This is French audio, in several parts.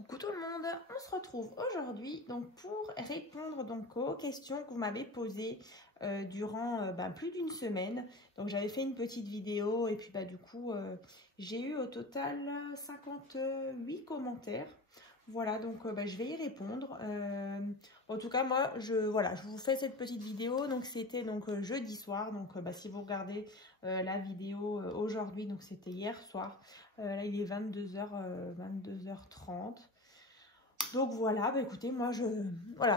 Coucou tout le monde, on se retrouve aujourd'hui donc pour répondre donc aux questions que vous m'avez posées durant plus d'une semaine. Donc j'avais fait une petite vidéo et puis du coup j'ai eu au total 58 commentaires. Voilà, donc je vais y répondre. En tout cas, moi, je vous fais cette petite vidéo. Donc, c'était jeudi soir. Donc, si vous regardez la vidéo aujourd'hui, donc c'était hier soir. Là, il est 22h30. Donc voilà, écoutez, moi je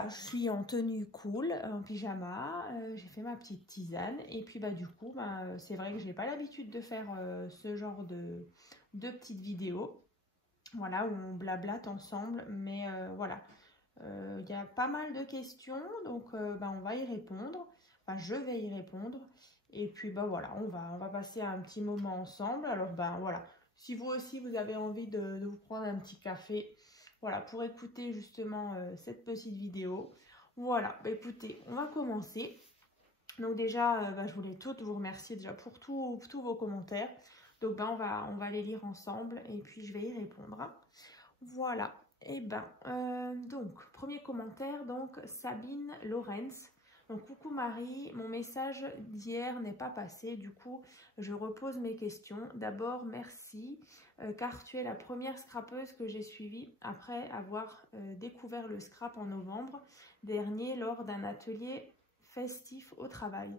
suis en tenue cool, en pyjama, j'ai fait ma petite tisane et puis du coup, c'est vrai que j'ai pas l'habitude de faire ce genre de petites vidéos. Voilà, où on blablate ensemble, mais voilà, il y a pas mal de questions, donc on va y répondre, enfin je vais y répondre, et puis voilà, on va passer un petit moment ensemble. Alors voilà, si vous aussi vous avez envie de vous prendre un petit café, voilà, pour écouter justement cette petite vidéo, voilà, écoutez, on va commencer. Donc déjà, je voulais toutes vous remercier déjà pour tous vos commentaires. Donc on va les lire ensemble et puis je vais y répondre. Voilà. Et donc premier commentaire, donc Sabine Lorenz. Donc coucou Marie, mon message d'hier n'est pas passé, du coup je repose mes questions. D'abord merci car tu es la première scrapeuse que j'ai suivie après avoir découvert le scrap en novembre dernier lors d'un atelier festif au travail.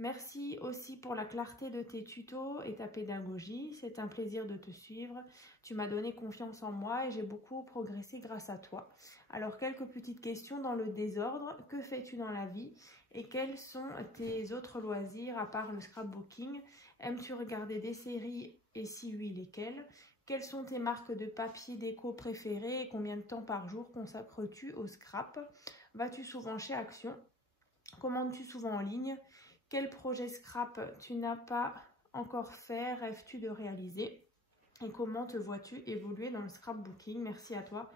Merci aussi pour la clarté de tes tutos et ta pédagogie. C'est un plaisir de te suivre. Tu m'as donné confiance en moi et j'ai beaucoup progressé grâce à toi. Alors, quelques petites questions dans le désordre. Que fais-tu dans la vie et quels sont tes autres loisirs à part le scrapbooking? Aimes-tu regarder des séries et si oui, lesquelles? Quelles sont tes marques de papier déco préférées et combien de temps par jour consacres-tu au scrap? Vas-tu souvent chez Action? Commandes-tu souvent en ligne? Quel projet scrap tu n'as pas encore fait, rêves-tu de réaliser? Et comment te vois-tu évoluer dans le scrapbooking? Merci à toi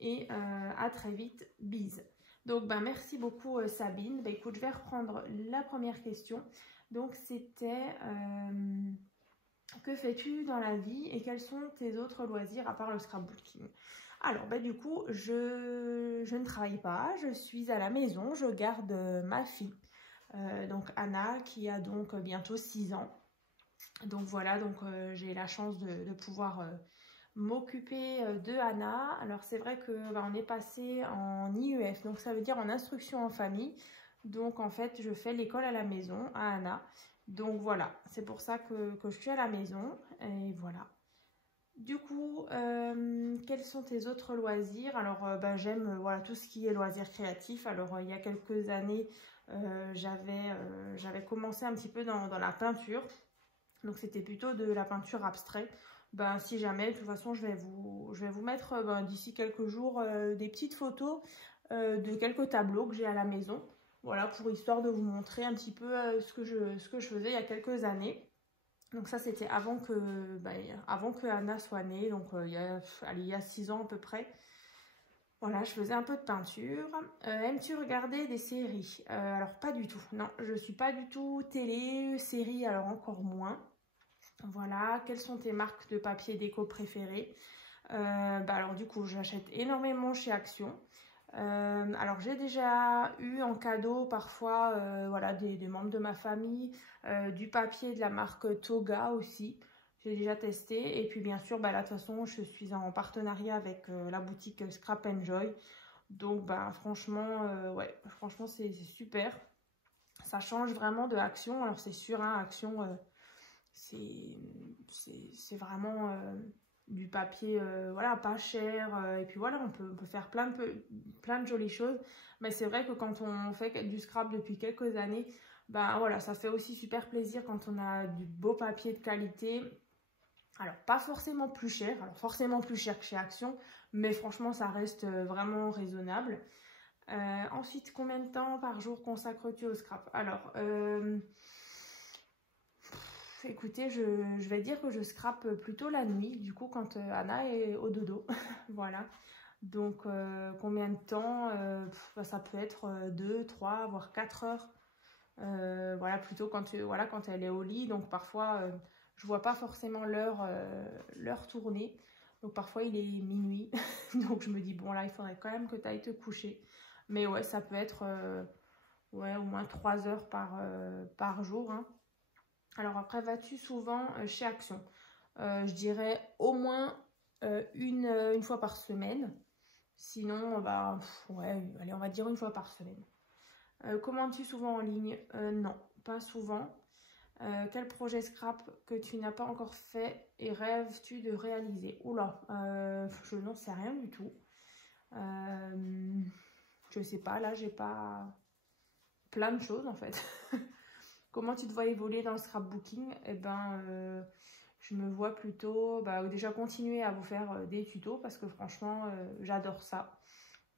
et à très vite. Bise. Donc, merci beaucoup Sabine. Écoute, je vais reprendre la première question. Donc, c'était que fais-tu dans la vie et quels sont tes autres loisirs à part le scrapbooking? Alors, du coup, je ne travaille pas, je suis à la maison, je garde ma fille. Donc Anna qui a donc bientôt 6 ans. Donc voilà, j'ai la chance de pouvoir m'occuper de Anna. Alors c'est vrai que on est passé en IEF, donc ça veut dire en instruction en famille. Donc en fait je fais l'école à la maison à Anna. Donc voilà, c'est pour ça que je suis à la maison et voilà. Du coup, quels sont tes autres loisirs? Alors, j'aime tout ce qui est loisirs créatifs. Alors, il y a quelques années, j'avais commencé un petit peu dans la peinture. Donc, c'était plutôt de la peinture abstraite. Si jamais, de toute façon, je vais vous mettre d'ici quelques jours des petites photos de quelques tableaux que j'ai à la maison. Voilà, pour histoire de vous montrer un petit peu ce que je faisais il y a quelques années. Donc ça, c'était avant que Anna soit née, donc il y a 6 ans à peu près. Voilà, je faisais un peu de peinture. Aimes-tu regarder des séries? Alors pas du tout, non, je suis pas du tout télé, série, alors encore moins. Voilà, quelles sont tes marques de papier déco préférées? Alors du coup, j'achète énormément chez Action. Alors j'ai déjà eu en cadeau parfois des membres de ma famille, du papier de la marque Toga aussi, j'ai déjà testé. Et puis bien sûr là de toute façon je suis en partenariat avec la boutique Scrap Enjoy. Donc franchement franchement c'est super, ça change vraiment de Action. Alors c'est sûr hein, Action c'est vraiment du papier pas cher, et puis voilà on peut faire plein de jolies choses. Mais c'est vrai que quand on fait du scrap depuis quelques années, ça fait aussi super plaisir quand on a du beau papier de qualité. Alors pas forcément plus cher, alors forcément plus cher que chez Action, mais franchement ça reste vraiment raisonnable. Ensuite, combien de temps par jour consacres-tu au scrap? Alors écoutez, je vais dire que je scrape plutôt la nuit, du coup, quand Anna est au dodo. Voilà. Donc, combien de temps? Ça peut être 2, 3, voire 4 heures. Voilà, plutôt quand elle est au lit. Donc, parfois, je vois pas forcément l'heure tourner. Donc parfois il est minuit, donc je me dis bon là il faudrait quand même que tu ailles te coucher. Mais ouais, ça peut être ouais, au moins 3 heures par jour. Hein. Alors après, vas-tu souvent chez Action? Je dirais au moins une fois par semaine. Sinon, bah ouais, allez, on va dire une fois par semaine. Commandes-tu souvent en ligne? Non, pas souvent. Quel projet scrap que tu n'as pas encore fait et rêves-tu de réaliser? Oula, je n'en sais rien du tout. Je sais pas, là j'ai pas plein de choses en fait. Comment tu te vois évoluer dans le scrapbooking? Eh ben, je me vois plutôt déjà continuer à vous faire des tutos parce que franchement, j'adore ça.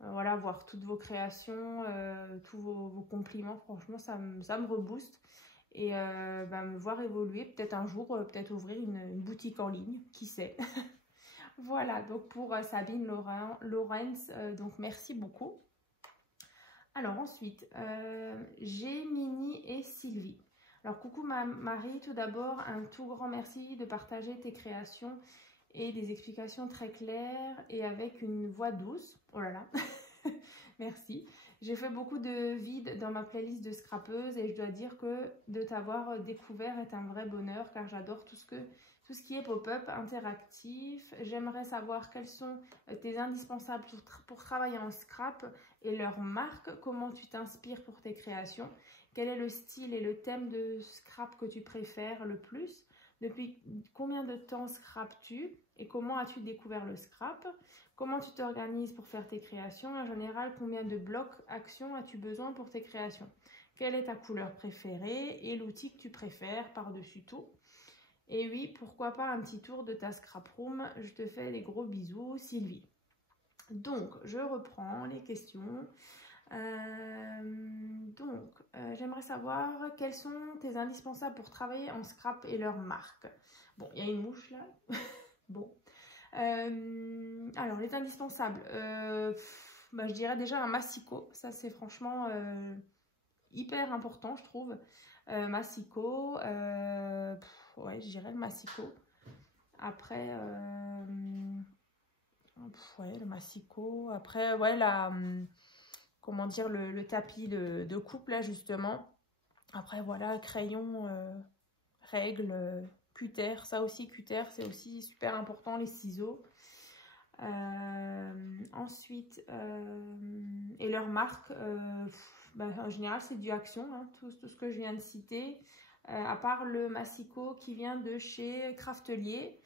Voilà, voir toutes vos créations, tous vos compliments, franchement, ça me rebooste. Et me voir évoluer, peut-être un jour, peut-être ouvrir une boutique en ligne, qui sait. Voilà, donc pour Sabine Lorenz, donc merci beaucoup. Alors ensuite, j'ai Mini et Sylvie. Alors coucou Marie, tout d'abord, un tout grand merci de partager tes créations et des explications très claires et avec une voix douce. Oh là là, merci. J'ai fait beaucoup de vide dans ma playlist de scrappeuses et je dois dire que de t'avoir découvert est un vrai bonheur car j'adore tout ce qui est pop-up interactif. J'aimerais savoir quels sont tes indispensables pour travailler en scrap et leur marque, comment tu t'inspires pour tes créations, quel est le style et le thème de scrap que tu préfères le plus, depuis combien de temps scrapes-tu et comment as-tu découvert le scrap, comment tu t'organises pour faire tes créations, en général combien de blocs actions as-tu besoin pour tes créations, quelle est ta couleur préférée et l'outil que tu préfères par-dessus tout. Et oui, pourquoi pas un petit tour de ta scrap room. Je te fais des gros bisous, Sylvie. Donc, je reprends les questions. J'aimerais savoir quels sont tes indispensables pour travailler en scrap et leur marque. Bon, il y a une mouche là. Bon. Alors, les indispensables. Je dirais déjà un massicot. Ça, c'est franchement hyper important, je trouve. Massicot. Ouais, je dirais le massicot. Après, ouais, le massicot. Après, ouais, comment dire, le tapis de coupe, là, justement. Après, voilà, crayon, règle, cutter. Ça aussi, cutter, c'est aussi super important, les ciseaux. Ensuite, et leur marque, en général, c'est du Action, hein, tout ce que je viens de citer. À part le massicot qui vient de chez Craftelier.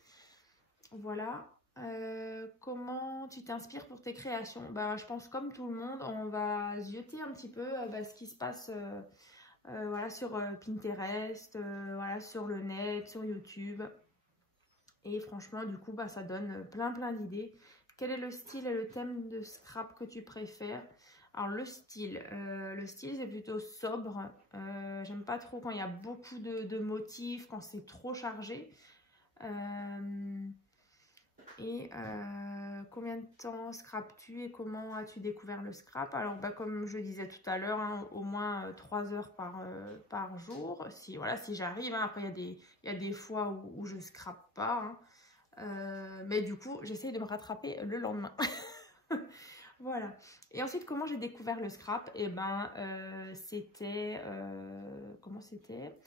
Voilà. Comment tu t'inspires pour tes créations? Je pense comme tout le monde, on va zioter un petit peu ce qui se passe voilà, sur Pinterest, voilà, sur le net, sur YouTube. Et franchement, du coup, ça donne plein d'idées. Quel est le style et le thème de scrap que tu préfères? Alors le style c'est plutôt sobre. J'aime pas trop quand il y a beaucoup de motifs, quand c'est trop chargé. Combien de temps scrapes-tu et comment as-tu découvert le scrap? Alors comme je disais tout à l'heure, hein, au moins 3 heures par jour. Si j'arrive, hein. Après il y a des fois où je scrape pas. Hein. Mais du coup, j'essaye de me rattraper le lendemain. Voilà. Et ensuite, comment j'ai découvert le scrap? Et c'était... comment c'était?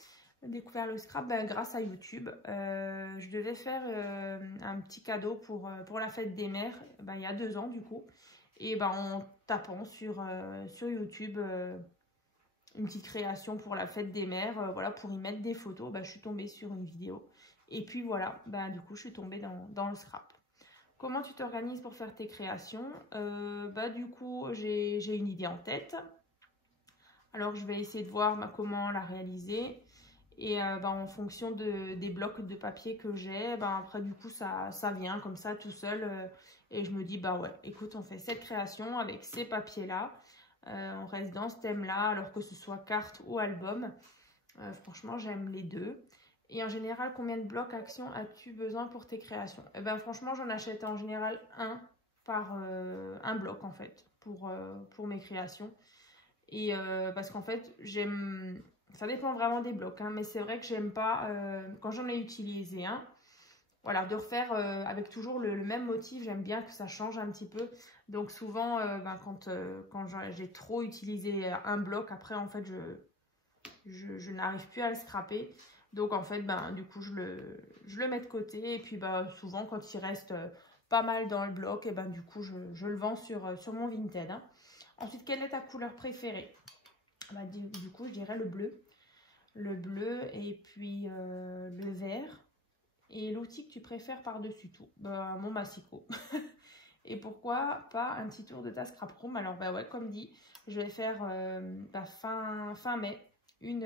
Découvert le scrap grâce à YouTube. Je devais faire un petit cadeau pour la fête des mères, il y a 2 ans du coup. Et en tapant sur YouTube une petite création pour la fête des mères, voilà, pour y mettre des photos, je suis tombée sur une vidéo. Et puis voilà, du coup je suis tombée dans le scrap. Comment tu t'organises pour faire tes créations? Du coup, j'ai une idée en tête. Alors, je vais essayer de voir comment la réaliser. Et en fonction des blocs de papier que j'ai, après, du coup, ça vient comme ça tout seul. Et je me dis, ouais, écoute, on fait cette création avec ces papiers-là. On reste dans ce thème-là, alors que ce soit carte ou album. Franchement, j'aime les deux. Et en général, combien de blocs actions as-tu besoin pour tes créations? Franchement, j'en achète en général un bloc en fait pour mes créations. Et parce qu'en fait, ça dépend vraiment des blocs, hein, mais c'est vrai que j'aime pas quand j'en ai utilisé un. voilà, de refaire avec toujours le même motif. J'aime bien que ça change un petit peu. Donc souvent, quand j'ai trop utilisé un bloc, après en fait je n'arrive plus à le scraper. Donc en fait, du coup, je le mets de côté. Et puis souvent, quand il reste pas mal dans le bloc, et du coup, je le vends sur mon Vinted. Hein. Ensuite, quelle est ta couleur préférée? Du coup, je dirais le bleu. Le bleu et puis le vert. Et l'outil que tu préfères par-dessus tout? Mon massicot. Et pourquoi pas un petit tour de ta scrap room? Alors ouais, comme dit, je vais faire fin mai une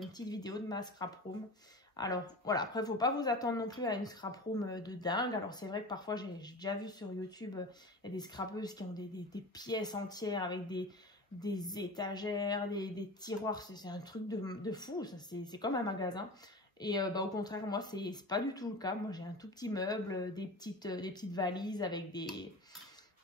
petite vidéo de ma scrap room. Alors voilà, après il ne faut pas vous attendre non plus à une scrap room de dingue. Alors c'est vrai que parfois j'ai déjà vu sur YouTube, il y a des scrapeuses qui ont des pièces entières avec des étagères, des tiroirs. C'est un truc de fou, c'est comme un magasin. Et au contraire, moi, c'est pas du tout le cas. Moi, j'ai un tout petit meuble, des petites valises avec des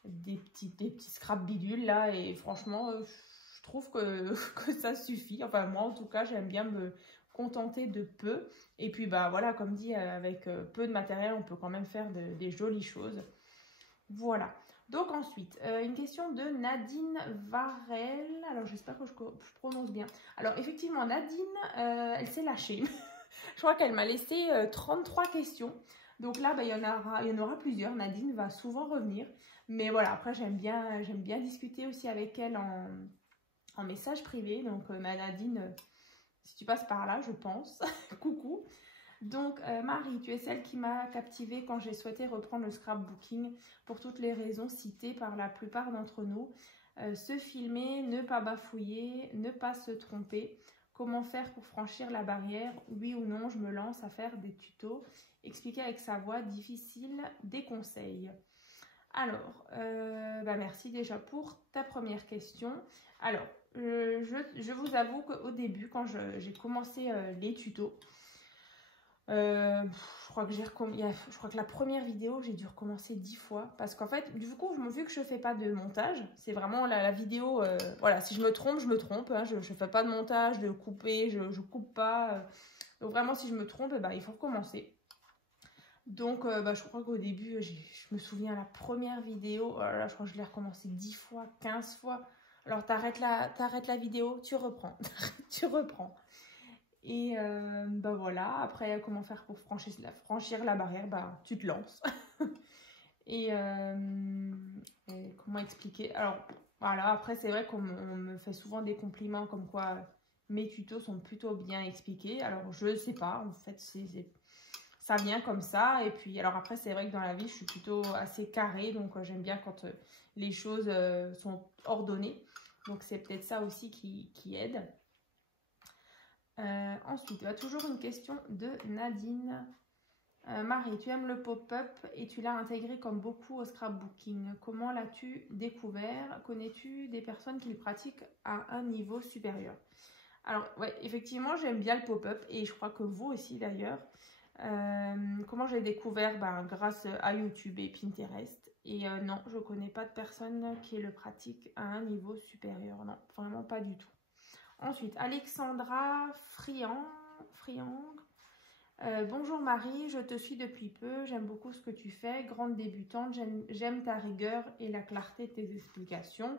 petits scrap bidules là. Et franchement, je trouve que ça suffit. Enfin, moi, en tout cas, j'aime bien me contenter de peu. Et puis, voilà, comme dit, avec peu de matériel, on peut quand même faire des jolies choses. Voilà. Donc ensuite, une question de Nadine Varel. Alors, j'espère que je prononce bien. Alors, effectivement, Nadine, elle s'est lâchée. Je crois qu'elle m'a laissé 33 questions. Donc là, il y en aura plusieurs. Nadine va souvent revenir. Mais voilà, après, j'aime bien discuter aussi avec elle en message privé. Donc, Nadine, si tu passes par là, je pense. Coucou. Donc, Marie, tu es celle qui m'a captivée quand j'ai souhaité reprendre le scrapbooking pour toutes les raisons citées par la plupart d'entre nous. Se filmer, ne pas bafouiller, ne pas se tromper. Comment faire pour franchir la barrière? Oui ou non, je me lance à faire des tutos. Expliquer avec sa voix difficile, des conseils. Alors, merci déjà pour ta première question. Alors, je vous avoue qu'au début, quand j'ai commencé les tutos, je crois que la première vidéo, j'ai dû recommencer 10 fois. Parce qu'en fait, du coup, vu que je ne fais pas de montage, c'est vraiment la vidéo, voilà, si je me trompe, je me trompe. Hein, je ne fais pas de montage, de couper, je ne coupe pas. Donc vraiment, si je me trompe, il faut recommencer. Donc, je crois qu'au début, je me souviens, la première vidéo, oh là, je crois que je l'ai recommencé 10 fois, 15 fois. Alors, t'arrêtes la vidéo, tu reprends. Tu reprends. Et voilà, après, comment faire pour franchir la barrière? Tu te lances. et comment expliquer? Alors, voilà, après, c'est vrai qu'on me fait souvent des compliments comme quoi mes tutos sont plutôt bien expliqués. Alors, je sais pas, en fait, ça vient comme ça. Et puis, alors après, c'est vrai que dans la vie, je suis plutôt assez carrée. Donc, j'aime bien quand les choses sont ordonnées. Donc, c'est peut-être ça aussi qui aide. Ensuite, toujours une question de Nadine. Marie, tu aimes le pop-up et tu l'as intégré comme beaucoup au scrapbooking. Comment l'as-tu découvert? Connais-tu des personnes qui le pratiquent à un niveau supérieur? Alors, ouais, effectivement, j'aime bien le pop-up et je crois que vous aussi d'ailleurs. Comment j'ai découvert? Grâce à YouTube et Pinterest. Et non, je ne connais pas de personne qui le pratique à un niveau supérieur. Non, vraiment pas du tout. Ensuite, Alexandra Friang. Bonjour Marie, je te suis depuis peu, j'aime beaucoup ce que tu fais, grande débutante, j'aime ta rigueur et la clarté de tes explications.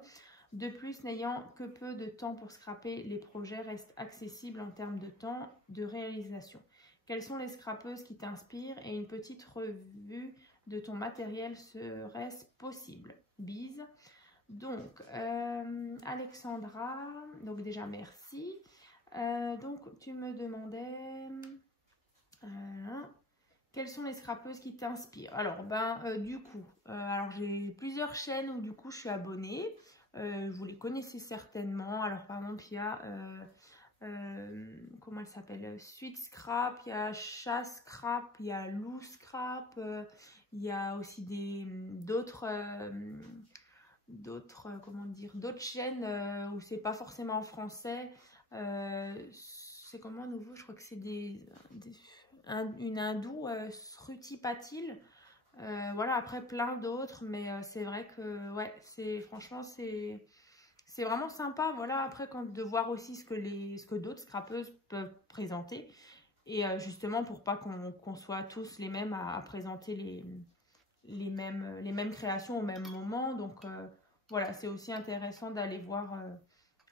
De plus, n'ayant que peu de temps pour scraper, les projets restent accessibles en termes de temps de réalisation. Quelles sont les scrapeuses qui t'inspirent et une petite revue de ton matériel serait-ce possible? Bise. Donc, Alexandra, donc déjà merci. Donc, tu me demandais quelles sont les scrapeuses qui t'inspirent. Alors, du coup, alors j'ai plusieurs chaînes où du coup je suis abonnée. Vous les connaissez certainement. Alors, par exemple, il y a, comment elle s'appelle? Sweet Scrap, il y a Chat Scrap, il y a Lou Scrap, il y a aussi d'autres chaînes où c'est pas forcément en français. C'est comment à nouveau? Je crois que c'est une hindoue, Sruti Patil. Voilà, après plein d'autres, mais c'est vrai que ouais, franchement c'est vraiment sympa. Voilà, après de voir aussi ce que d'autres scrapeuses peuvent présenter. Et justement, pour pas qu'on soit tous les mêmes à présenter les mêmes créations au même moment. Donc, voilà, c'est aussi intéressant d'aller voir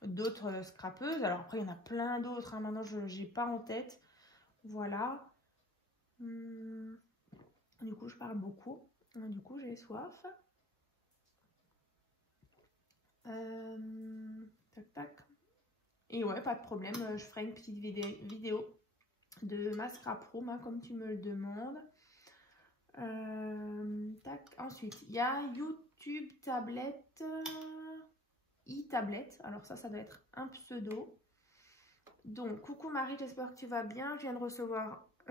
d'autres scrapeuses. Alors après, il y en a plein d'autres. Hein. Maintenant, je n'ai pas en tête. Voilà. Du coup, je parle beaucoup. Du coup, j'ai soif. Tac, tac. Et ouais, pas de problème. Je ferai une petite vidéo de ma scrap room, hein, comme tu me le demandes. Tac. Ensuite, il y a YouTube tablette. E-tablette. Alors ça doit être un pseudo. Donc, coucou Marie, j'espère que tu vas bien. Je viens de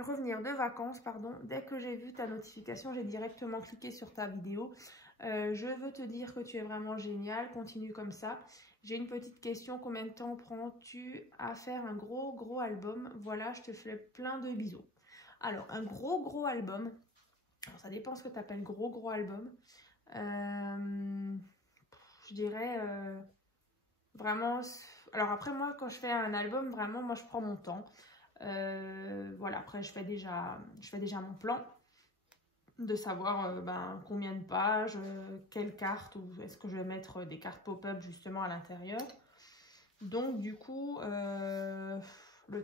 revenir de vacances, pardon. Dès que j'ai vu ta notification, j'ai directement cliqué sur ta vidéo. Je veux te dire que tu es vraiment génial. Continue comme ça. J'ai une petite question. Combien de temps prends-tu à faire un gros album? Voilà, je te fais plein de bisous. Alors, un gros album. Alors, ça dépend ce que tu appelles gros album. Je dirais vraiment... Alors après, moi, quand je fais un album, vraiment, moi, je prends mon temps. Voilà, après, je fais déjà mon plan de savoir combien de pages, quelles cartes, ou est-ce que je vais mettre des cartes pop-up justement à l'intérieur. Donc, du coup, le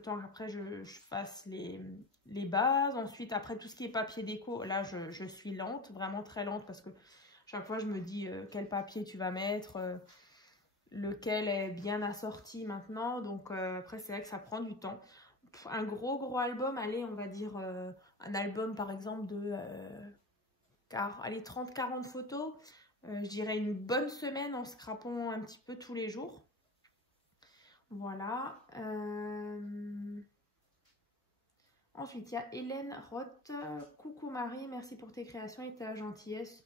temps qu'après, je fasse les bases. Ensuite, après, tout ce qui est papier déco, là, je suis lente, vraiment très lente, parce que chaque fois, je me dis quel papier tu vas mettre, lequel est bien assorti maintenant. Donc, après, c'est vrai que ça prend du temps. Un gros album, allez, on va dire un album, par exemple, de 30-40 photos. Je dirais une bonne semaine en scrapant un petit peu tous les jours. Voilà. Ensuite, il y a Hélène Roth. Coucou Marie, merci pour tes créations et ta gentillesse.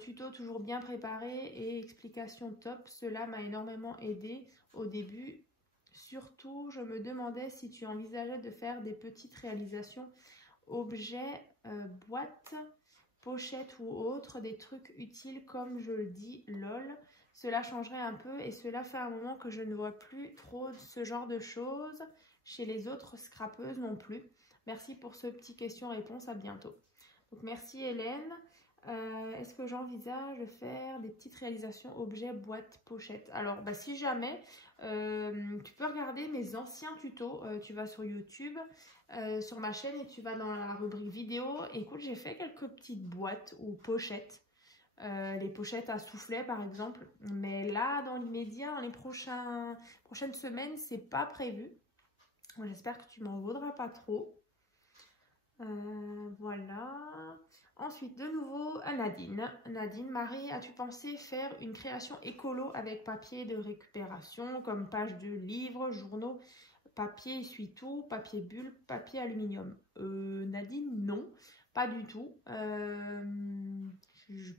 Tuto toujours bien préparé et explication top. Cela m'a énormément aidé au début. Surtout, je me demandais si tu envisageais de faire des petites réalisations, objets, boîtes, pochettes ou autres, des trucs utiles comme je le dis, lol. Cela changerait un peu et cela fait un moment que je ne vois plus trop ce genre de choses chez les autres scrapeuses non plus. Merci pour ce petit question-réponse, à bientôt. Donc merci Hélène. Est-ce que j'envisage de faire des petites réalisations objets, boîtes, pochettes? Alors si jamais, tu peux regarder mes anciens tutos. Tu vas sur YouTube, sur ma chaîne, et tu vas dans la rubrique vidéo. Écoute, j'ai fait quelques petites boîtes ou pochettes. Les pochettes à soufflet par exemple, mais là dans l'immédiat, dans les prochaines semaines, c'est pas prévu. J'espère que tu m'en voudras pas trop. Voilà. Ensuite, de nouveau, Nadine. Nadine, Marie, as-tu pensé faire une création écolo avec papier de récupération comme page de livres, journaux, papier essuie-tout, papier bulle, papier aluminium? Nadine, non, pas du tout.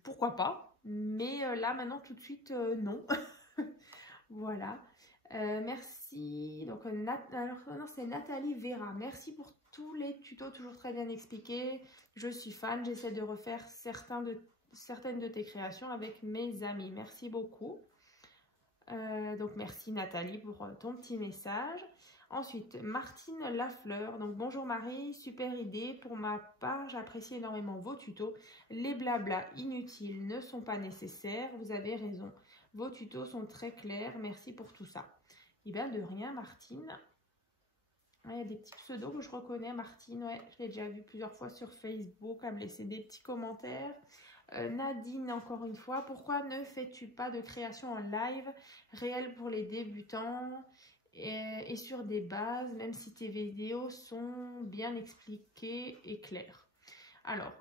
Pourquoi pas? Mais là, maintenant, tout de suite, non. Voilà. Merci. Donc, c'est Nathalie Vera. Merci pour tous les tutos, toujours très bien expliqués. Je suis fan. J'essaie de refaire certaines de tes créations avec mes amis. Merci beaucoup. Donc, merci Nathalie pour ton petit message. Ensuite, Martine Lafleur. Donc, bonjour Marie, super idée. Pour ma part, j'apprécie énormément vos tutos. Les blablas inutiles ne sont pas nécessaires. Vous avez raison. Vos tutos sont très clairs. Merci pour tout ça. Eh bien, de rien, Martine. Il y a des petits pseudos que je reconnais, Martine. Ouais, je l'ai déjà vu plusieurs fois sur Facebook, à me laisser des petits commentaires. Nadine, encore une fois, pourquoi ne fais-tu pas de création en live réelle pour les débutants et sur des bases, même si tes vidéos sont bien expliquées et claires? Alors,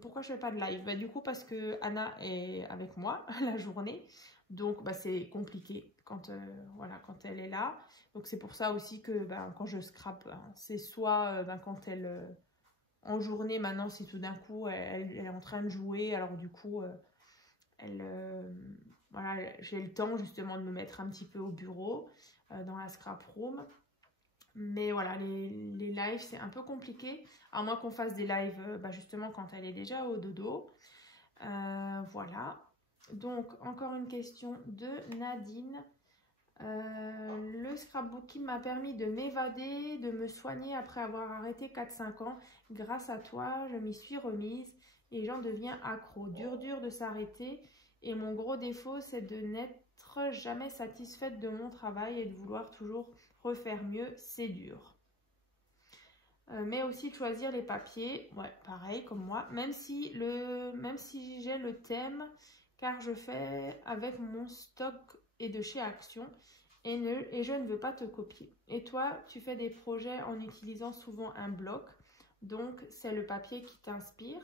pourquoi je ne fais pas de live? Du coup, parce que Anna est avec moi la journée. Donc, c'est compliqué quand elle est là. Donc, c'est pour ça aussi que quand je scrape, c'est soit quand elle... en journée, maintenant, si tout d'un coup, elle est en train de jouer. Alors, du coup, j'ai le temps justement de me mettre un petit peu au bureau, dans la scrap room. Mais voilà, les lives, c'est un peu compliqué. À moins qu'on fasse des lives justement quand elle est déjà au dodo. Voilà. Donc, encore une question de Nadine. Le scrapbooking m'a permis de m'évader, de me soigner après avoir arrêté 4-5 ans. Grâce à toi, je m'y suis remise et j'en deviens accro. Dur de s'arrêter. Et mon gros défaut, c'est de n'être jamais satisfaite de mon travail et de vouloir toujours refaire mieux. C'est dur. Mais aussi de choisir les papiers. Ouais, pareil comme moi. Même si j'ai le thème, car je fais avec mon stock et de chez Action et je ne veux pas te copier. Et toi, tu fais des projets en utilisant souvent un bloc, donc c'est le papier qui t'inspire.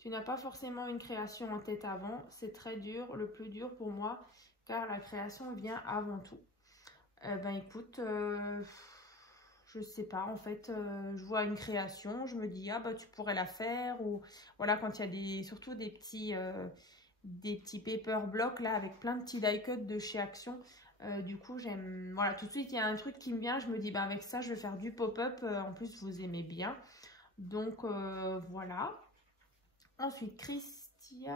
Tu n'as pas forcément une création en tête avant, c'est très dur, le plus dur pour moi, car la création vient avant tout. Ben écoute, je sais pas, en fait, je vois une création, je me dis, ah bah tu pourrais la faire, ou voilà, quand il y a surtout des petits paper blocks là, avec plein de petits die cuts de chez Action, du coup j'aime, voilà, tout de suite il y a un truc qui me vient, je me dis, bah avec ça je vais faire du pop-up, en plus vous aimez bien, donc voilà. Ensuite, Christine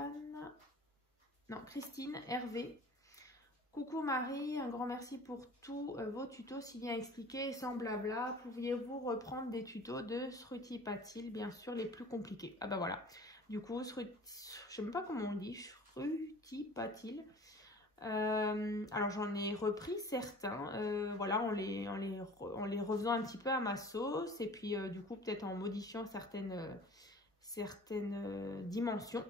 Hervé. Coucou Marie, un grand merci pour tous vos tutos si bien expliqués et sans blabla. Pouviez-vous reprendre des tutos de Shruti Patil, bien sûr les plus compliqués. Ah bah voilà, du coup, je sais même pas comment on dit, Shruti Patil. Alors j'en ai repris certains, voilà, en les refaisant un petit peu à ma sauce et puis du coup peut-être en modifiant certaines dimensions.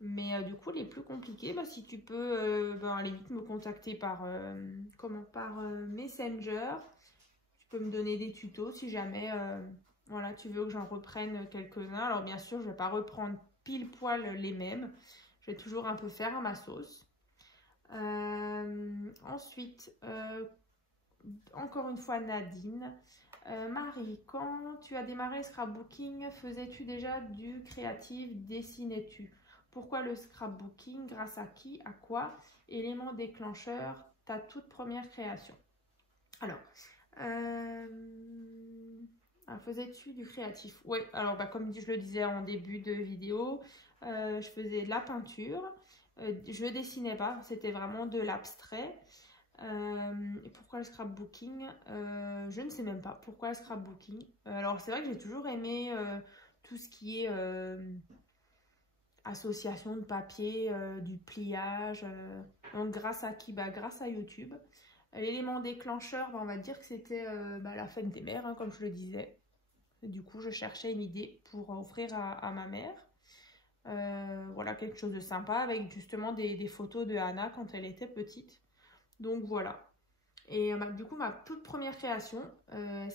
Mais du coup, les plus compliqués, bah, si tu peux aller vite me contacter par Messenger. Tu peux me donner des tutos si jamais voilà, tu veux que j'en reprenne quelques-uns. Alors bien sûr, je ne vais pas reprendre pile poil les mêmes. Je vais toujours un peu faire à ma sauce. Ensuite, encore une fois Nadine. Marie, quand tu as démarré scrapbooking, faisais-tu déjà du créatif? Dessinais-tu? Pourquoi le scrapbooking? Grâce à qui? À quoi? Élément déclencheur, ta toute première création. Alors, faisais-tu du créatif? Oui, alors bah, comme je le disais en début de vidéo, je faisais de la peinture. Je ne dessinais pas, c'était vraiment de l'abstrait. Et pourquoi le scrapbooking? Je ne sais même pas pourquoi le scrapbooking. Alors c'est vrai que j'ai toujours aimé tout ce qui est association de papier, du pliage. Donc grâce à qui? Bah, grâce à YouTube. L'élément déclencheur, bah, on va dire que c'était la fête des mères, hein, comme je le disais. Et du coup, je cherchais une idée pour offrir à ma mère. Voilà, quelque chose de sympa avec justement des photos de Anna quand elle était petite. Donc voilà. Et du coup, ma toute première création, elle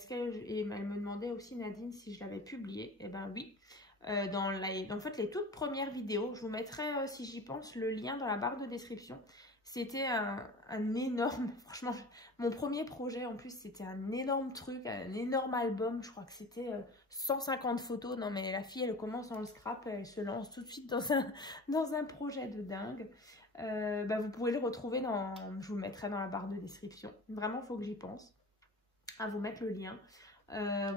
me demandait aussi, Nadine, si je l'avais publiée. Eh ben oui. En fait, les toutes premières vidéos, je vous mettrai, si j'y pense, le lien dans la barre de description. C'était un énorme, franchement, mon premier projet en plus, c'était un énorme truc, un énorme album. Je crois que c'était 150 photos. Non mais la fille, elle commence dans le scrap, elle se lance tout de suite dans un projet de dingue. Vous pouvez le retrouver je vous le mettrai dans la barre de description. Vraiment, il faut que j'y pense à vous mettre le lien.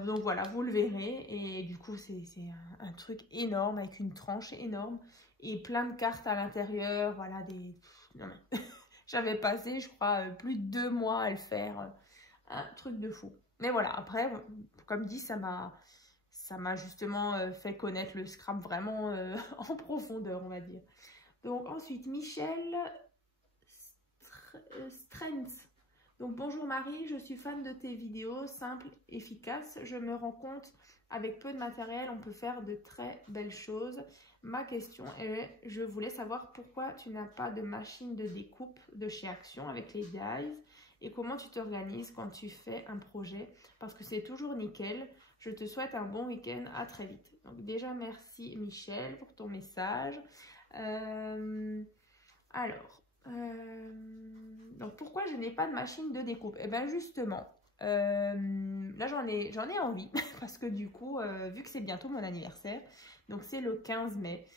Donc voilà, vous le verrez. Et du coup, c'est un truc énorme avec une tranche énorme et plein de cartes à l'intérieur. Voilà, non mais j'avais passé, je crois, plus de 2 mois à le faire. Un truc de fou. Mais voilà, après, comme dit, ça m'a justement fait connaître le scrap vraiment en profondeur, on va dire. Donc ensuite, Michel Strentz. Donc bonjour Marie, je suis fan de tes vidéos, simples, efficaces. Je me rends compte, avec peu de matériel, on peut faire de très belles choses. Ma question est, je voulais savoir pourquoi tu n'as pas de machine de découpe de chez Action avec les dies et comment tu t'organises quand tu fais un projet parce que c'est toujours nickel. Je te souhaite un bon week-end, à très vite. Donc déjà, merci Michel pour ton message. Donc pourquoi je n'ai pas de machine de découpe? Et bien justement, là j'en ai envie parce que du coup, vu que c'est bientôt mon anniversaire, donc c'est le 15 mai,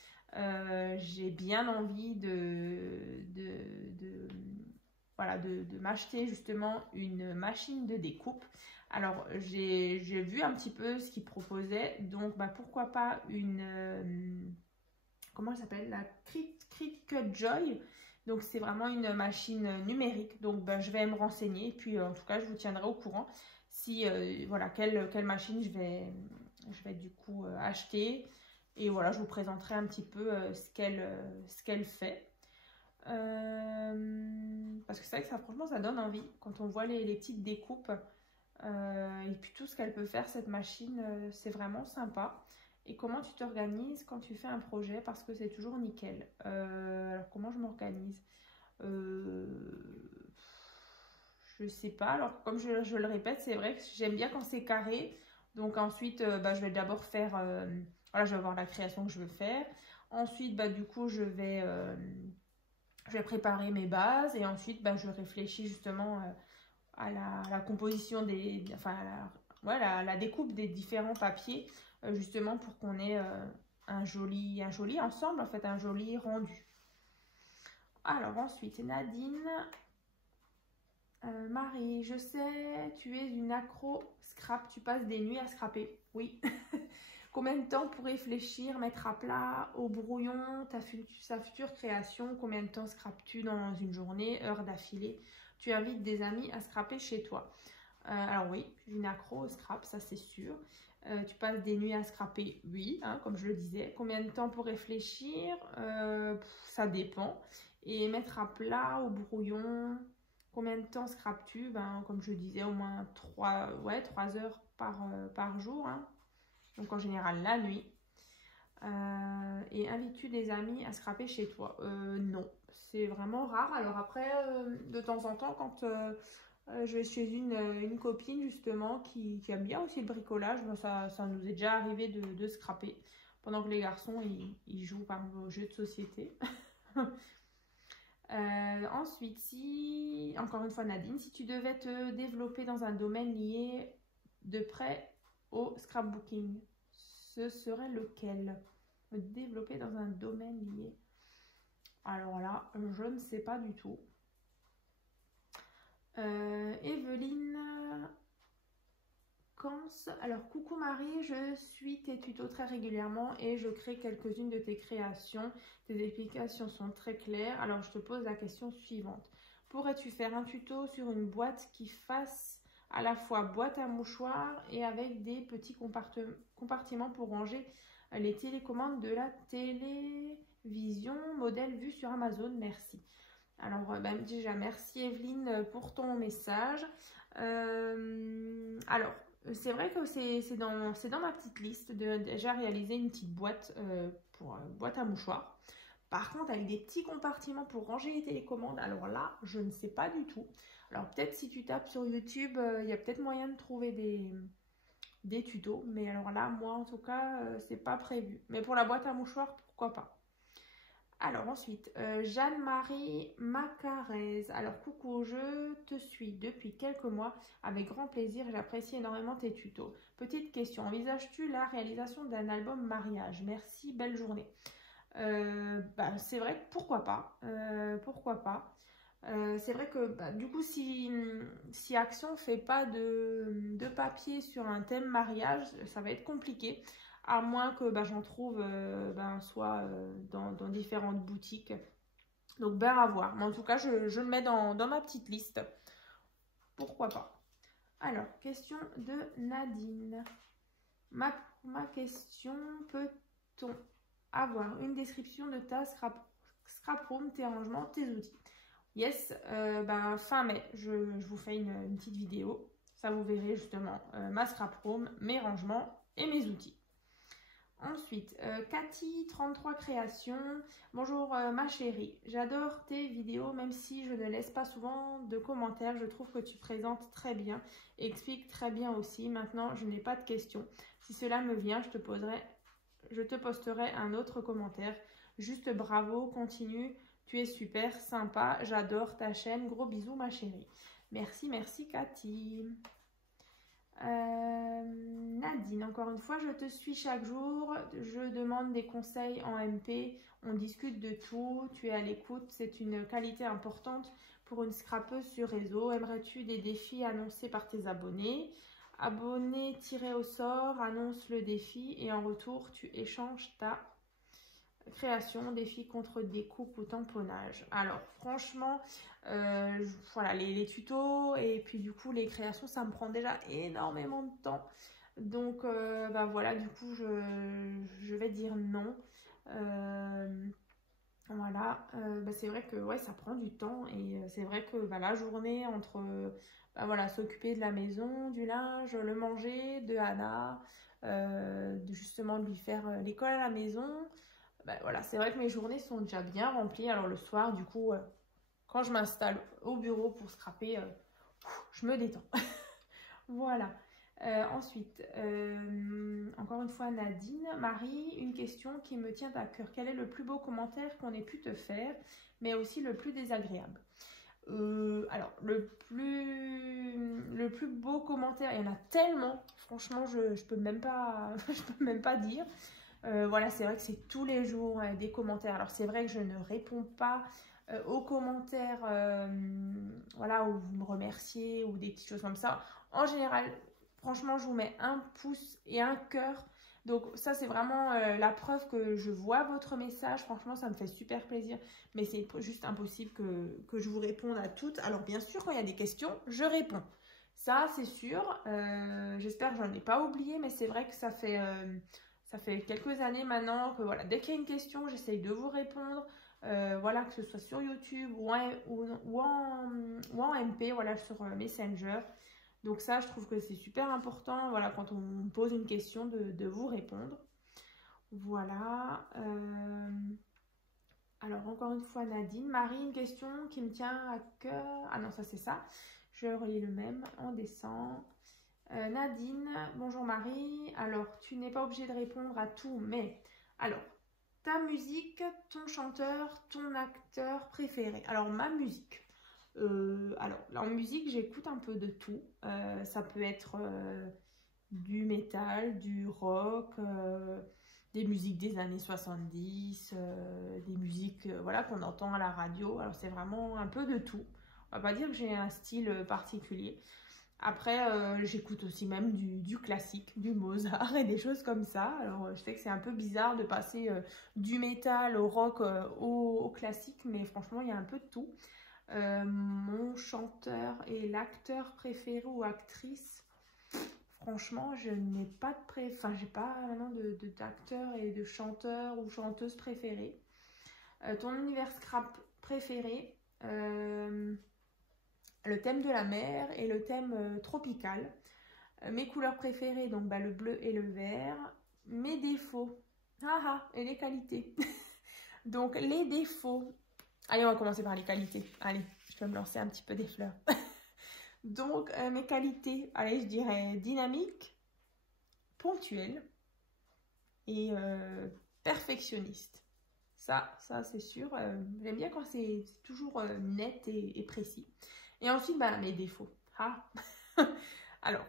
j'ai bien envie de m'acheter justement une machine de découpe. Alors j'ai vu un petit peu ce qu'ils proposaient, donc pourquoi pas une comment elle s'appelle, la Cricut Joy. Donc c'est vraiment une machine numérique. Donc ben, je vais me renseigner et puis en tout cas je vous tiendrai au courant si voilà quelle machine je vais du coup acheter. Et voilà, je vous présenterai un petit peu ce qu'elle fait. Parce que c'est vrai que ça, franchement, ça donne envie quand on voit les petites découpes. Et puis tout ce qu'elle peut faire, cette machine, c'est vraiment sympa. Et comment tu t'organises quand tu fais un projet? Parce que c'est toujours nickel. Alors comment je m'organise? Je sais pas. Alors comme je le répète, c'est vrai que j'aime bien quand c'est carré. Donc ensuite, bah, je vais d'abord faire... voilà, je vais voir la création que je veux faire. Ensuite, bah, du coup, je vais préparer mes bases. Et ensuite, bah, je réfléchis justement à la composition des... Enfin, la découpe des différents papiers. Justement pour qu'on ait un joli ensemble, en fait, un joli rendu. Alors ensuite, Nadine... Marie, je sais, tu es une accro scrap, tu passes des nuits à scraper. Oui. Combien de temps pour réfléchir, mettre à plat, au brouillon, sa future création? Combien de temps scrapes-tu dans une journée, heure d'affilée? Tu invites des amis à scraper chez toi. Alors oui, une accro au scrap, ça c'est sûr. Tu passes des nuits à scraper, oui, hein, comme je le disais. Combien de temps pour réfléchir? Ça dépend. Et mettre à plat, au brouillon... Combien de temps scrapes-tu? Ben, comme je disais, au moins 3 heures par jour. Hein. Donc en général la nuit. Et invites-tu des amis à scraper chez toi? Non, c'est vraiment rare. Alors après, de temps en temps, quand je vais chez une copine justement qui aime bien aussi le bricolage, ben, ça nous est déjà arrivé de scraper. Pendant que les garçons, ils jouent par exemple aux jeux de société. Ensuite, encore une fois Nadine, si tu devais te développer dans un domaine lié de près au scrapbooking, ce serait lequel? Me développer dans un domaine lié. Alors là, je ne sais pas du tout. Evelyne Kans. Alors, coucou Marie, je suis tes tutos très régulièrement et je crée quelques-unes de tes créations. Tes explications sont très claires. Alors, je te pose la question suivante. Pourrais-tu faire un tuto sur une boîte qui fasse à la fois boîte à mouchoirs et avec des petits compartiments pour ranger les télécommandes de la télévision, modèle vu sur Amazon? Merci. Alors, ben, déjà, merci Evelyne pour ton message. Alors, c'est vrai que c'est dans ma petite liste de déjà réaliser une petite boîte pour boîte à mouchoirs. Par contre, avec des petits compartiments pour ranger les télécommandes, alors là, je ne sais pas du tout. Alors peut-être si tu tapes sur YouTube, il y a peut-être moyen de trouver des tutos. Mais alors là, moi en tout cas, c'est pas prévu. Mais pour la boîte à mouchoirs, pourquoi pas. Alors ensuite, Jeanne-Marie Macarez. Alors coucou, je te suis depuis quelques mois avec grand plaisir. J'apprécie énormément tes tutos. Petite question, envisages-tu la réalisation d'un album mariage? Merci, belle journée. Bah, c'est vrai que pourquoi pas. Pourquoi pas. C'est vrai que bah, du coup, si Action ne fait pas de papier sur un thème mariage, ça va être compliqué. À moins que bah, j'en trouve soit dans différentes boutiques. Donc, ben à voir. Mais en tout cas, je le mets dans ma petite liste. Pourquoi pas. Alors, question de Nadine. Ma question, peut-on avoir une description de ta scrap room, tes rangements, tes outils? Yes, fin mai, je vous fais une petite vidéo. Ça, vous verrez justement ma scrap room, mes rangements et mes outils. Ensuite, Cathy, 33 créations. Bonjour ma chérie, j'adore tes vidéos, même si je ne laisse pas souvent de commentaires. Je trouve que tu présentes très bien et expliques très bien aussi. Maintenant, je n'ai pas de questions. Si cela me vient, je te posterai un autre commentaire. Juste bravo, continue, tu es super, sympa, j'adore ta chaîne. Gros bisous ma chérie. Merci, merci Cathy. Nadine, encore une fois, je te suis chaque jour, je demande des conseils en MP, on discute de tout, tu es à l'écoute, c'est une qualité importante pour une scrapeuse sur réseau. Aimerais-tu des défis annoncés par tes abonnés? Abonné tiré au sort, annonce le défi et en retour, tu échanges ta Création, défi contre découpe ou tamponnage. Alors franchement, voilà, les tutos et puis du coup les créations, ça me prend déjà énormément de temps. Donc bah voilà, du coup je vais dire non. Voilà, bah c'est vrai que ouais, ça prend du temps et c'est vrai que bah, la journée entre bah, voilà, s'occuper de la maison, du linge, le manger, de Anna, justement de lui faire l'école à la maison. Bah, voilà, c'est vrai que mes journées sont déjà bien remplies. Alors le soir, du coup, quand je m'installe au bureau pour scraper, je me détends. Voilà. Ensuite, encore une fois, Nadine. Marie, une question qui me tient à cœur. Quel est le plus beau commentaire qu'on ait pu te faire, mais aussi le plus désagréable? Alors, le plus beau commentaire, il y en a tellement. Franchement, je peux même pas, je peux même pas dire. Voilà, c'est vrai que c'est tous les jours des commentaires. Alors, c'est vrai que je ne réponds pas aux commentaires voilà, où vous me remerciez ou des petites choses comme ça. En général, franchement, je vous mets un pouce et un cœur. Donc ça, c'est vraiment la preuve que je vois votre message. Franchement, ça me fait super plaisir. Mais c'est juste impossible que je vous réponde à toutes. Alors bien sûr, quand il y a des questions, je réponds. Ça, c'est sûr. J'espère que je n'en ai pas oublié. Mais c'est vrai que ça fait quelques années maintenant que voilà, dès qu'il y a une question, j'essaye de vous répondre. Voilà, que ce soit sur YouTube ou en MP, voilà, sur Messenger. Donc ça, je trouve que c'est super important, voilà, quand on me pose une question, de vous répondre. Voilà. Alors, encore une fois, Nadine. Marie, une question qui me tient à cœur. Ah non, ça, c'est ça. Je relis le même en descend. Nadine, bonjour Marie. Alors, tu n'es pas obligée de répondre à tout, mais... Alors, ta musique, ton chanteur, ton acteur préféré. Alors, ma musique. Alors, en musique, j'écoute un peu de tout. Ça peut être du métal, du rock, des musiques des années 70, des musiques voilà, qu'on entend à la radio. Alors, c'est vraiment un peu de tout. On va pas dire que j'ai un style particulier. Après, j'écoute aussi même du classique, du Mozart et des choses comme ça. Alors, je sais que c'est un peu bizarre de passer du métal au rock au classique, mais franchement, il y a un peu de tout. Mon chanteur et l'acteur préféré ou actrice, franchement, je n'ai pas de enfin, j'ai pas vraiment d'acteur et de chanteur ou chanteuse préférée. Ton univers scrap préféré, le thème de la mer et le thème tropical. Mes couleurs préférées, donc bah, le bleu et le vert. Mes défauts, et les qualités. Donc les défauts, allez, on va commencer par les qualités. Allez, je vais me lancer un petit peu des fleurs. Donc mes qualités, allez, je dirais dynamique, ponctuelle et perfectionniste. Ça c'est sûr. J'aime bien quand c'est toujours net et précis. Et ensuite, bah, mes défauts. Alors,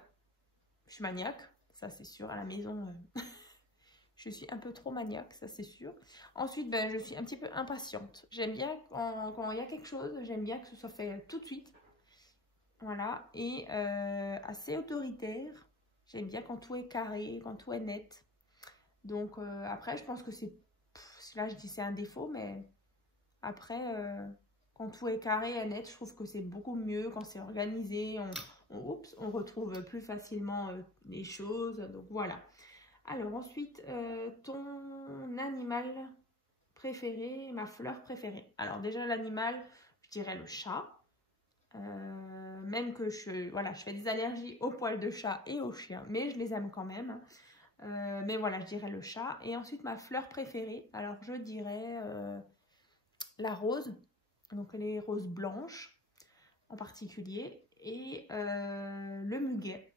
je suis maniaque, ça c'est sûr. À la maison, je suis un peu trop maniaque, ça c'est sûr. Ensuite, ben, je suis un petit peu impatiente. J'aime bien quand il y a quelque chose, j'aime bien que ce soit fait tout de suite. Voilà. Et assez autoritaire. J'aime bien quand tout est carré, quand tout est net. Donc après, je pense que c'est... Là, je dis c'est un défaut, mais après, quand tout est carré et net, je trouve que c'est beaucoup mieux quand c'est organisé. On retrouve plus facilement les choses. Donc voilà. Alors ensuite, ton animal préféré, ma fleur préférée. Alors déjà l'animal, je dirais le chat. Même que voilà, je fais des allergies aux poils de chat et aux chiens, mais je les aime quand même. Mais voilà, je dirais le chat. Et ensuite ma fleur préférée, alors je dirais la rose. Donc les roses blanches en particulier. Et le muguet.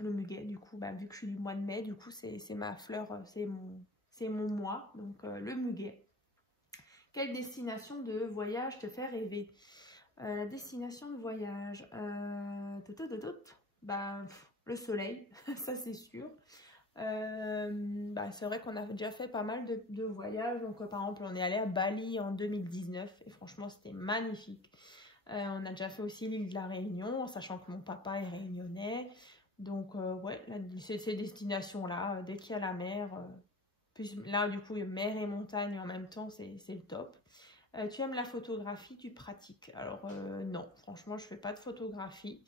Le muguet, du coup, bah, vu que je suis du mois de mai, du coup, c'est ma fleur, c'est mon mois, donc le muguet. Quelle destination de voyage te fait rêver? La destination de voyage, bah, le soleil, ça c'est sûr. Bah, c'est vrai qu'on a déjà fait pas mal de voyages, donc par exemple, on est allé à Bali en 2019 et franchement, c'était magnifique. On a déjà fait aussi l'île de la Réunion, en sachant que mon papa est réunionnais. Donc, ouais, ces destinations-là, dès qu'il y a la mer, Puis là, du coup, mer et montagne en même temps, c'est le top. Tu aimes la photographie, tu pratiques? Alors non, franchement, je fais pas de photographie.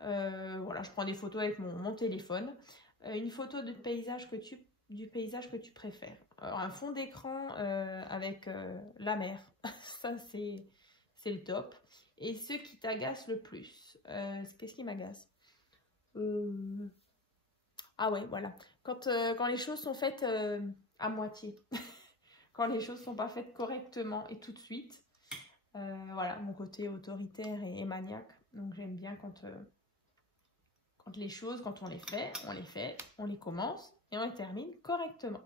Voilà, je prends des photos avec mon téléphone. Une photo du paysage que tu préfères. Alors, un fond d'écran avec la mer, ça c'est le top. Et ce qui t'agace le plus, qu'est-ce qui m'agace? Ah ouais, voilà. Quand les choses sont faites à moitié, quand les choses sont pas faites correctement et tout de suite. Voilà, mon côté autoritaire et maniaque. Donc j'aime bien quand les choses, quand on les fait, on les commence et on les termine correctement.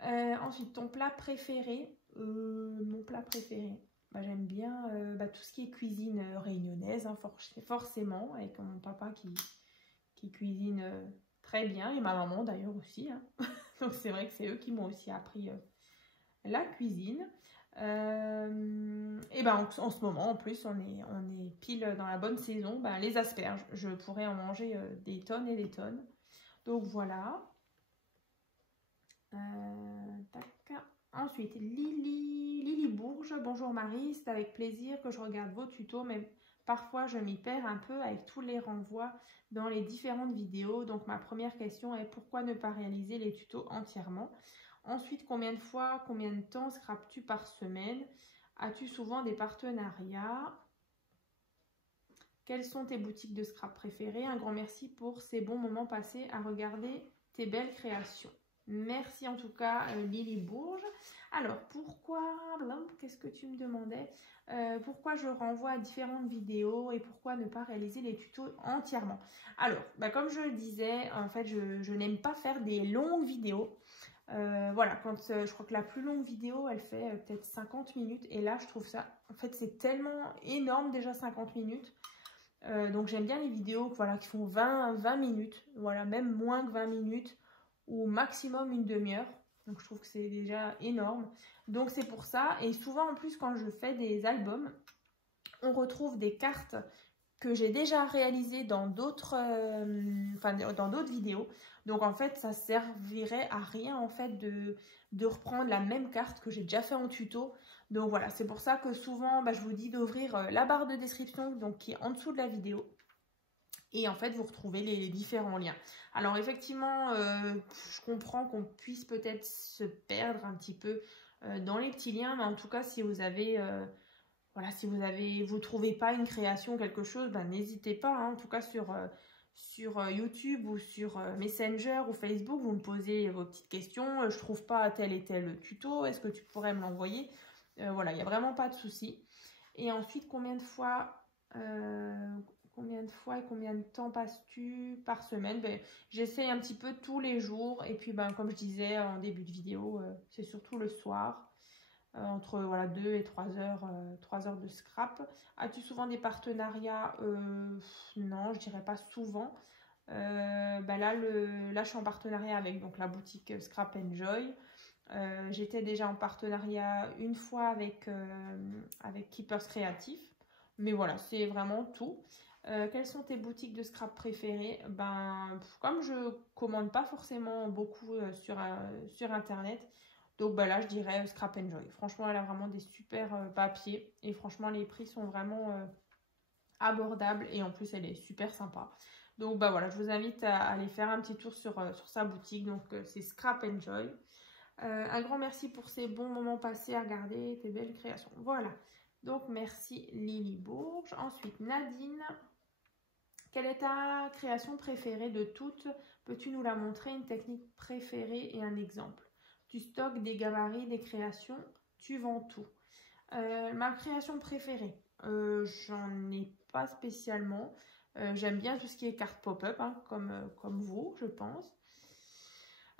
Ensuite, ton plat préféré? Mon plat préféré, bah, j'aime bien tout ce qui est cuisine réunionnaise, hein, forcément, avec mon papa qui cuisine très bien, et ma maman d'ailleurs aussi. Hein. Donc c'est vrai que c'est eux qui m'ont aussi appris la cuisine. Et ben en ce moment, en plus, on est pile dans la bonne saison. Ben, les asperges, je pourrais en manger des tonnes et des tonnes. Donc voilà. Tac. Ensuite, Lily Bourges. Bonjour Marie, c'est avec plaisir que je regarde vos tutos, mais parfois je m'y perds un peu avec tous les renvois dans les différentes vidéos. Donc ma première question est pourquoi ne pas réaliser les tutos entièrement? Ensuite, combien de fois, combien de temps scrapes-tu par semaine? As-tu souvent des partenariats? Quelles sont tes boutiques de scrap préférées? Un grand merci pour ces bons moments passés à regarder tes belles créations. Merci en tout cas Lily Bourges. Alors pourquoi, qu'est-ce que tu me demandais? Pourquoi je renvoie à différentes vidéos et pourquoi ne pas réaliser les tutos entièrement? Alors, comme je le disais, en fait je n'aime pas faire des longues vidéos. Voilà, je crois que la plus longue vidéo, elle fait peut-être 50 minutes. Et là, je trouve ça, en fait, c'est tellement énorme déjà 50 minutes. Donc, j'aime bien les vidéos voilà, qui font 20 minutes. Voilà, même moins que 20 minutes ou maximum une demi-heure. Donc, je trouve que c'est déjà énorme. Donc, c'est pour ça. Et souvent, en plus, quand je fais des albums, on retrouve des cartes que j'ai déjà réalisées dans d'autres vidéos. Donc en fait, ça servirait à rien en fait de reprendre la même carte que j'ai déjà fait en tuto. Donc voilà, c'est pour ça que souvent, je vous dis d'ouvrir la barre de description donc qui est en dessous de la vidéo. Et en fait, vous retrouvez les différents liens. Alors effectivement, je comprends qu'on puisse peut-être se perdre un petit peu dans les petits liens. Mais en tout cas, si vous avez... voilà, si vous trouvez pas une création ou quelque chose, n'hésitez pas. Hein, en tout cas sur YouTube ou sur Messenger ou Facebook, vous me posez vos petites questions. Je trouve pas tel et tel tuto. Est-ce que tu pourrais me l'envoyer? Voilà, il n'y a vraiment pas de souci. Et ensuite, combien de fois et combien de temps passes-tu par semaine? J'essaie un petit peu tous les jours. Et puis, comme je disais en début de vidéo, c'est surtout le soir. Entre 2 et 3 heures de scrap. As-tu souvent des partenariats? Non, je dirais pas souvent. Là, je suis en partenariat avec donc, la boutique Scrap Enjoy. J'étais déjà en partenariat une fois avec Keepers Créatifs. Mais voilà, c'est vraiment tout. Quelles sont tes boutiques de scrap préférées? Comme je commande pas forcément beaucoup sur Internet, donc là, je dirais Scrap Enjoy. Franchement, elle a vraiment des super papiers. Et franchement, les prix sont vraiment abordables. Et en plus, elle est super sympa. Donc voilà, je vous invite à aller faire un petit tour sur sa boutique. Donc c'est Scrap Enjoy. Un grand merci pour ces bons moments passés à regarder tes belles créations. Voilà. Donc merci Lily Bourges. Ensuite, Nadine. Quelle est ta création préférée de toutes? Peux-tu nous la montrer? Une technique préférée et un exemple? Tu stockes des gabarits, des créations, tu vends tout. Ma création préférée, j'en ai pas spécialement. J'aime bien tout ce qui est carte pop-up, hein, comme vous, je pense.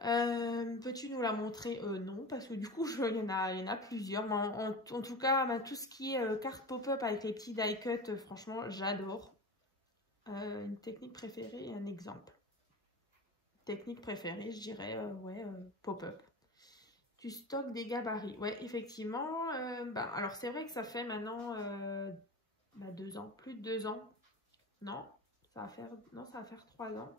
Peux-tu nous la montrer? Non, parce que du coup, il y en a plusieurs. Mais en tout cas, tout ce qui est carte pop-up avec les petits die cut, franchement, j'adore. Une technique préférée et un exemple. Technique préférée, je dirais, pop-up. Tu stockes des gabarits. Ouais, effectivement. Alors, c'est vrai que ça fait maintenant 2 ans. Plus de 2 ans. Non, ça va faire 3 ans.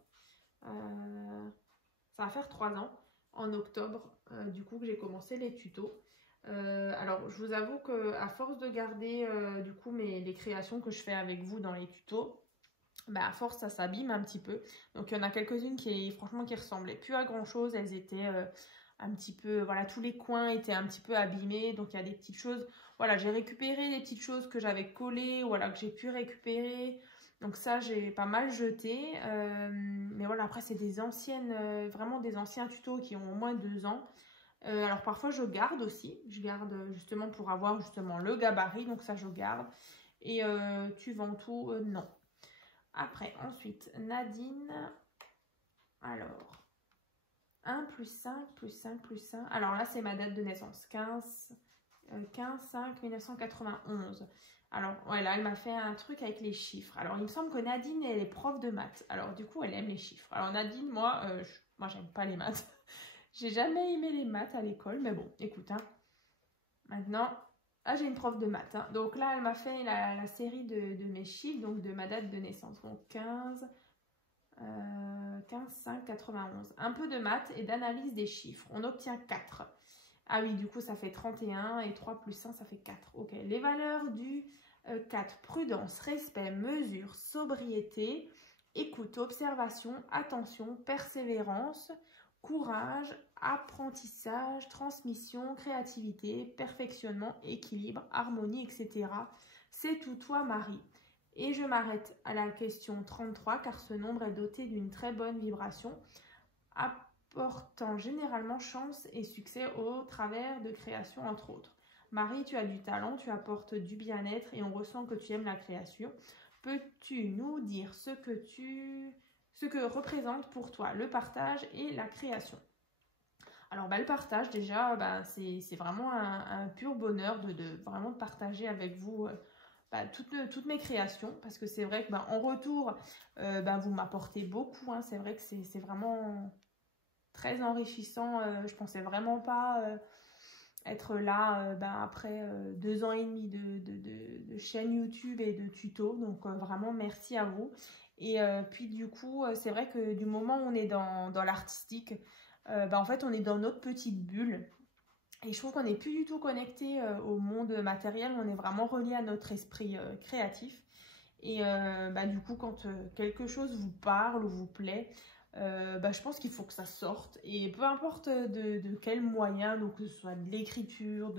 Ça va faire 3 ans. en octobre, du coup, que j'ai commencé les tutos. Alors, je vous avoue qu'à force de garder, du coup, les créations que je fais avec vous dans les tutos, bah, à force, ça s'abîme un petit peu. Donc, il y en a quelques-unes qui, franchement, qui ressemblaient plus à grand-chose. Elles étaient un petit peu, voilà, tous les coins étaient un petit peu abîmés. Donc, il y a des petites choses. Voilà, j'ai récupéré des petites choses que j'avais collées, voilà, que j'ai pu récupérer. Donc, ça, j'ai pas mal jeté. Mais voilà, après, c'est des anciennes, vraiment des anciens tutos qui ont au moins 2 ans. Alors, parfois, je garde aussi. Je garde justement pour avoir justement le gabarit. Donc, ça, je garde. Et tu vends tout? Non. Après, ensuite, Nadine, alors, 1 plus 5 plus 5 plus 5. Alors là, c'est ma date de naissance, 15/5/1991. Alors, ouais, là, elle m'a fait un truc avec les chiffres. Alors, il me semble que Nadine, elle est prof de maths. Alors, du coup, elle aime les chiffres. Alors, Nadine, moi, j'aime pas les maths. J'ai jamais aimé les maths à l'école, mais bon, écoute, hein. Maintenant, ah, j'ai une prof de maths, hein. Donc là, elle m'a fait la série de mes chiffres, donc de ma date de naissance. Donc 15/5/91. Un peu de maths et d'analyse des chiffres. On obtient 4. Ah oui, du coup, ça fait 31 et 3 plus 1, ça fait 4. Ok, les valeurs du 4. Prudence, respect, mesure, sobriété, écoute, observation, attention, persévérance, courage, apprentissage, transmission, créativité, perfectionnement, équilibre, harmonie, etc. C'est tout toi, Marie. Et je m'arrête à la question 33 car ce nombre est doté d'une très bonne vibration, apportant généralement chance et succès au travers de créations entre autres. Marie, tu as du talent, tu apportes du bien-être et on ressent que tu aimes la création. Peux-tu nous dire ce que représente pour toi le partage et la création? Alors, le partage, déjà, c'est vraiment un pur bonheur vraiment de partager avec vous toutes mes créations. Parce que c'est vrai que en retour, vous m'apportez beaucoup, hein. C'est vrai que c'est vraiment très enrichissant. Je pensais vraiment pas être là après 2 ans et demi de chaîne YouTube et de tutos. Donc, vraiment, merci à vous. Et puis, du coup, c'est vrai que du moment où on est dans l'artistique, en fait, on est dans notre petite bulle. Et je trouve qu'on n'est plus du tout connecté au monde matériel. On est vraiment relié à notre esprit créatif. Et du coup, quand quelque chose vous parle ou vous plaît, je pense qu'il faut que ça sorte. Et peu importe de quel moyen, donc que ce soit de l'écriture,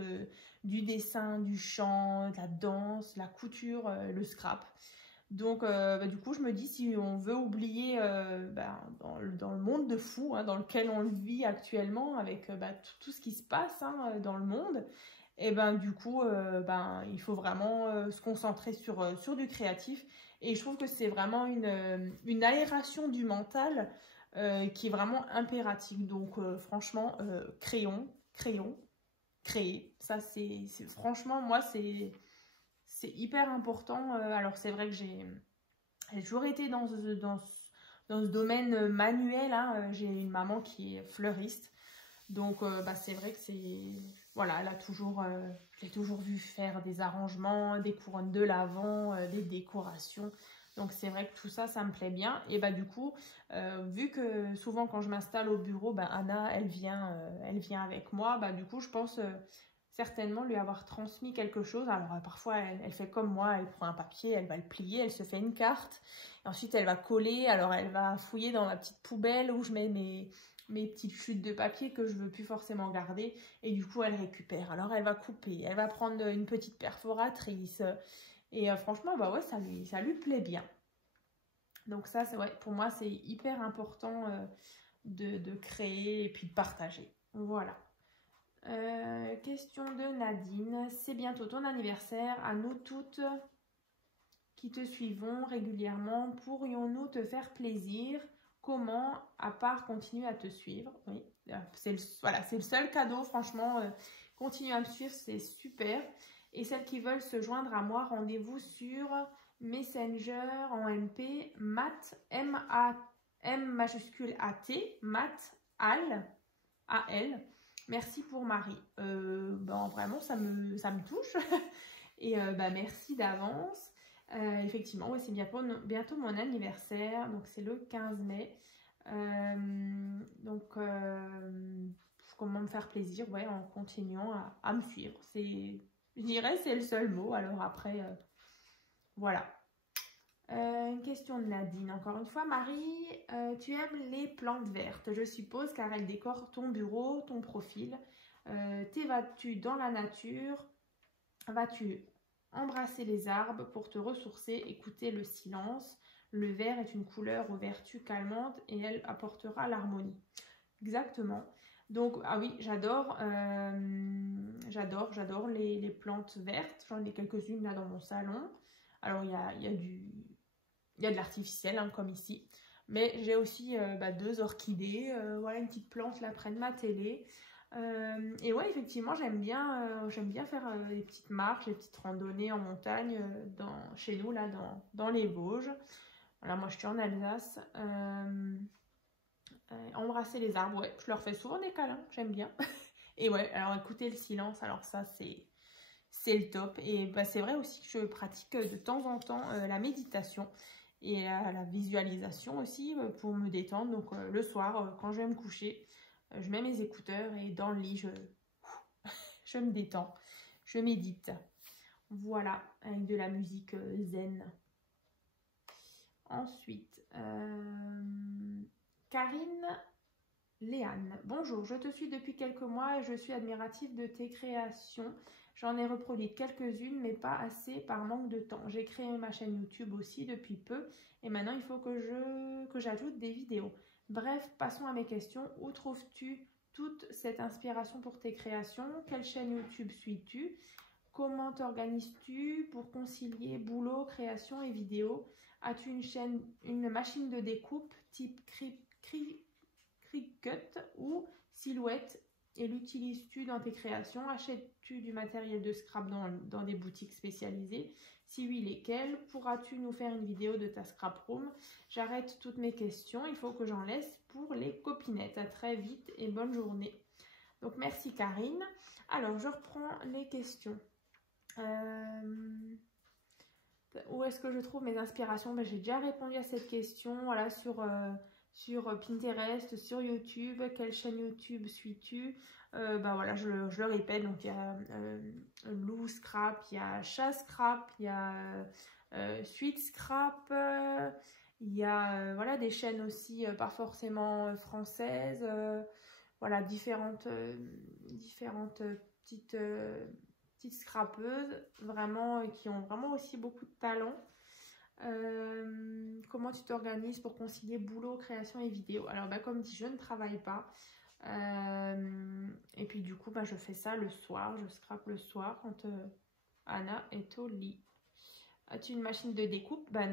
du dessin, du chant, de la danse, la couture, le scrap. Donc, du coup, je me dis, si on veut oublier dans le monde de fou dans lequel on vit actuellement, avec tout ce qui se passe dans le monde, et du coup, il faut vraiment se concentrer sur du créatif. Et je trouve que c'est vraiment une aération du mental qui est vraiment impérative. Donc, franchement, créer. Ça, franchement, moi, c'est hyper important. Alors, c'est vrai que j'ai toujours été dans ce domaine manuel, hein. J'ai une maman qui est fleuriste. Donc, c'est vrai que voilà, je l'ai toujours vu faire des arrangements, des couronnes de l'Avent, des décorations. Donc, c'est vrai que tout ça, ça me plaît bien. Et du coup, vu que souvent quand je m'installe au bureau, Anna, elle vient avec moi. Du coup, je pense certainement lui avoir transmis quelque chose. Alors, parfois, elle fait comme moi, elle prend un papier, elle va le plier, elle se fait une carte. Et ensuite, elle va coller. Alors, elle va fouiller dans la petite poubelle où je mets mes petites chutes de papier que je veux plus forcément garder. Et du coup, elle récupère. Alors, elle va couper. Elle va prendre une petite perforatrice. Et franchement, ouais, ça lui plaît bien. Donc ça, pour moi, c'est hyper important de créer et puis de partager. Voilà. Question de Nadine. C'est bientôt ton anniversaire. À nous toutes qui te suivons régulièrement, pourrions-nous te faire plaisir? Comment, à part continuer à te suivre? Oui, c'est le seul cadeau, franchement. Continue à me suivre, c'est super. Et celles qui veulent se joindre à moi, rendez-vous sur Messenger en MP, Matt, M majuscule A-T, Matt, Al, A-L. Merci pour Marie. Vraiment, ça me touche. Et merci d'avance. Effectivement, ouais, c'est bientôt mon anniversaire, donc c'est le 15 mai. Donc, comment me faire plaisir, ouais, en continuant à me suivre. Je dirais, c'est le seul mot. Alors après, voilà. Une question de Nadine. Encore une fois, Marie, tu aimes les plantes vertes, je suppose, car elles décorent ton bureau, ton profil. Vas-tu dans la nature? Vas-tu embrasser les arbres pour te ressourcer, écouter le silence? Le vert est une couleur aux vertus calmantes et elle apportera l'harmonie. Exactement. Donc, ah oui, j'adore les plantes vertes. J'en ai quelques-unes là dans mon salon. Alors, il y a de l'artificiel, hein, comme ici. Mais j'ai aussi 2 orchidées. Voilà, une petite plante là près de ma télé. Et ouais, effectivement, j'aime bien faire des petites marches, des petites randonnées en montagne chez nous, là, dans les Vosges. Voilà, moi, je suis en Alsace. Embrasser les arbres, ouais, je leur fais souvent des câlins, j'aime bien. Et ouais, alors écouter le silence, alors ça, c'est le top. Et bah, c'est vrai aussi que je pratique de temps en temps la méditation et la visualisation aussi pour me détendre. Donc le soir, quand je vais me coucher, je mets mes écouteurs et dans le lit, je me détends, je médite. Voilà, avec de la musique zen. Ensuite, Karine Léane. Bonjour, je te suis depuis quelques mois et je suis admirative de tes créations. J'en ai reproduit quelques-unes, mais pas assez par manque de temps. J'ai créé ma chaîne YouTube aussi depuis peu et maintenant il faut que j'ajoute des vidéos. Bref, passons à mes questions. Où trouves-tu toute cette inspiration pour tes créations? Quelle chaîne YouTube suis-tu? Comment t'organises-tu pour concilier boulot, création et vidéo? As-tu une machine de découpe type Cricut ou Silhouette et l'utilises-tu dans tes créations? Achètes-tu du matériel de scrap dans des boutiques spécialisées? Si oui, lesquelles? Pourras-tu nous faire une vidéo de ta scrap room? J'arrête toutes mes questions, il faut que j'en laisse pour les copinettes. À très vite et bonne journée. Donc merci Karine. Alors je reprends les questions. Où est-ce que je trouve mes inspirations? J'ai déjà répondu à cette question, voilà, sur Pinterest, sur YouTube. Quelle chaîne YouTube suis-tu? Voilà, je le répète, donc il y a Lou Scrap, il y a Chat Scrap, il y a Sweet Scrap, il y a voilà, des chaînes aussi pas forcément françaises, voilà, différentes petites scrapeuses, vraiment, qui ont vraiment aussi beaucoup de talent. Comment tu t'organises pour concilier boulot, création et vidéo? Alors, comme dit, je ne travaille pas. Et puis, du coup, je fais ça le soir. Je scrape le soir quand Anna est au lit. As-tu une machine de découpe?